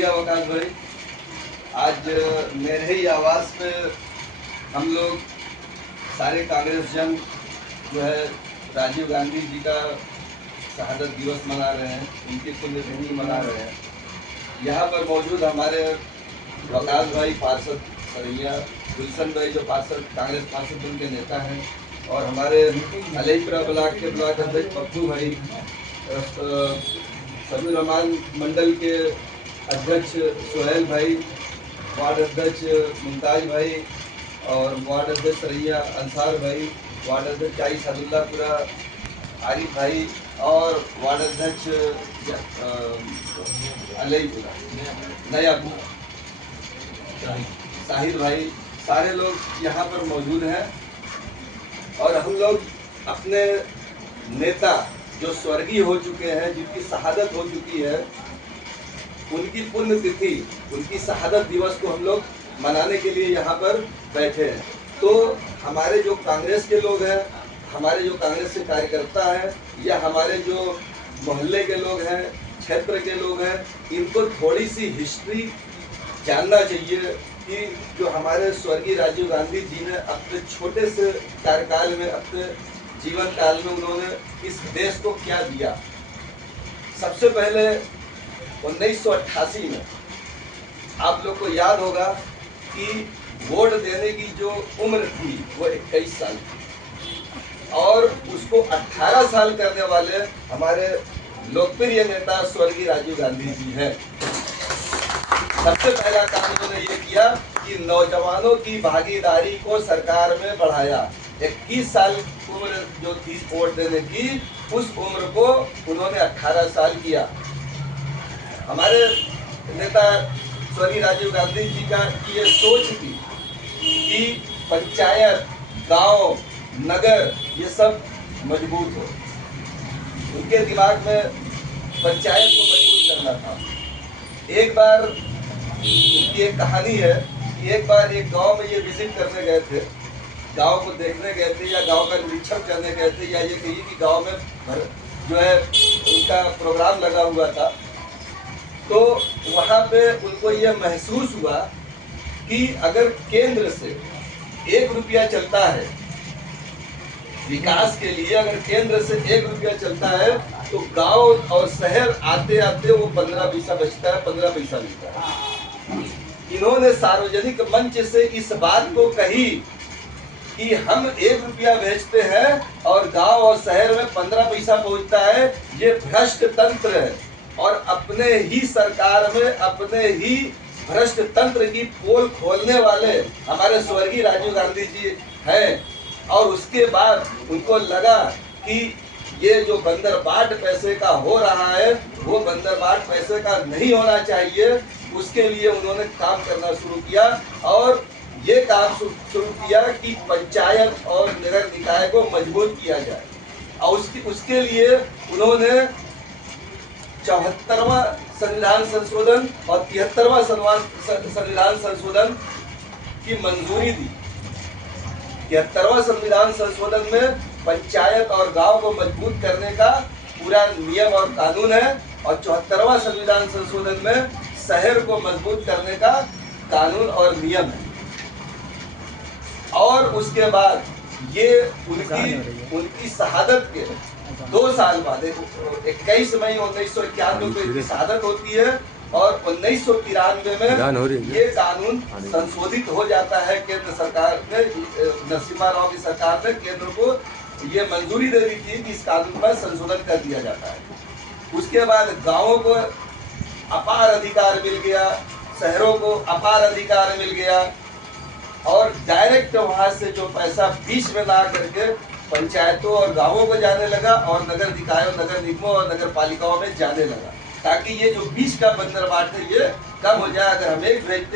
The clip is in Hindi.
शुक्रिया वकास भाई। आज मेरे ही आवास पे हम लोग सारे कांग्रेस जन जो है राजीव गांधी जी का शहादत दिवस मना रहे हैं, उनकी पुण्यतिथि मना रहे हैं। यहाँ पर मौजूद हमारे वकास भाई पार्षद सरैया, गुलशन भाई जो पार्षद कांग्रेस पार्षद दल के नेता हैं, और हमारे अलीपुरा ब्लॉक के ब्लॉक अध्यक्ष पप्पू भाई, सभी रहमान मंडल के अध्यक्ष सोहेल भाई, वार्ड अध्यक्ष मुमताज भाई और वार्ड अध्यक्ष सरैया अंसार भाई, वार्ड अध्यक्ष आई सदुल्लापुरा आरिफ भाई और वार्ड अध्यक्ष अलीपुरा नयापुरा साहिद भाई, सारे लोग यहाँ पर मौजूद हैं। और हम लोग अपने नेता जो स्वर्गीय हो चुके हैं, जिनकी शहादत हो चुकी है, उनकी पुण्यतिथि, उनकी शहादत दिवस को हम लोग मनाने के लिए यहाँ पर बैठे हैं। तो हमारे जो कांग्रेस के लोग हैं, हमारे जो कांग्रेस के कार्यकर्ता हैं, या हमारे जो मोहल्ले के लोग हैं, क्षेत्र के लोग हैं, इनको थोड़ी सी हिस्ट्री जानना चाहिए कि जो हमारे स्वर्गीय राजीव गांधी जी ने अपने छोटे से कार्यकाल में, अपने जीवन काल में उन्होंने इस देश को क्या दिया। सबसे पहले 1988 में आप लोग को याद होगा कि वोट देने की जो उम्र थी वो 21 साल थी, और उसको 18 साल करने वाले हमारे लोकप्रिय नेता स्वर्गीय राजीव गांधी जी हैं। सबसे पहला काम उन्होंने ये किया कि नौजवानों की भागीदारी को सरकार में बढ़ाया। 21 साल उम्र जो थी वोट देने की, उस उम्र को उन्होंने 18 साल किया। हमारे नेता स्वर्गीय राजीव गांधी जी का ये सोच थी कि पंचायत, गांव, नगर ये सब मजबूत हो। उनके दिमाग में पंचायत को मजबूत करना था। एक बार उनकी एक कहानी है कि एक बार एक गांव में ये विजिट करने गए थे, गांव को देखने गए थे, या गांव का निरीक्षण करने गए थे, या ये कहिए कि गांव में जो है उनका प्रोग्राम लगा हुआ था। तो वहाँ पे उनको ये महसूस हुआ कि अगर केंद्र से 1 रुपया चलता है विकास के लिए, अगर केंद्र से 1 रुपया चलता है, तो गांव और शहर आते आते वो 15 पैसा बचता है, 15 पैसा मिलता है। इन्होंने सार्वजनिक मंच से इस बात को कही कि हम 1 रुपया भेजते हैं और गांव और शहर में 15 पैसा पहुंचता है, ये भ्रष्ट तंत्र है। और अपने ही सरकार में अपने ही भ्रष्ट तंत्र की पोल खोलने वाले हमारे स्वर्गीय राजीव गांधी जी हैं। और उसके बाद उनको लगा कि ये जो बंदरबाट पैसे का हो रहा है, वो बंदरबाट पैसे का नहीं होना चाहिए। उसके लिए उन्होंने काम करना शुरू किया, और ये काम शुरू किया कि पंचायत और नगर निकाय को मजबूत किया जाए। और उसके लिए उन्होंने 74वां संविधान संशोधन और 73वां संविधान संशोधन की मंजूरी दी। 73वां संविधान संशोधन में पंचायत और गांव को मजबूत करने का पूरा नियम और कानून है, और 74वां संविधान संशोधन में शहर को मजबूत करने का कानून और नियम है। और उसके बाद ये उनकी शहादत के 2 साल बाद 21 मई 1991 को इनकी शहादत होती है, और 1993 में ये कानून संशोधित हो जाता है। केंद्र सरकार ने, नरसिम्हा राव की सरकार ने केंद्र को ये मंजूरी दे दी थी कि इस कानून में संशोधन कर दिया जाता है। उसके बाद गांवों को अपार अधिकार मिल गया, शहरों को अपार अधिकार मिल गया, और डायरेक्ट वहां से जो पैसा बीच में ला करके पंचायतों और गांवों को जाने लगा, और नगर निकायों, नगर निगमों और नगर पालिकाओं में जाने लगा, ताकि ये जो बीच का बंदरबाट है ये कम हो जाए। अगर हम एक भेजते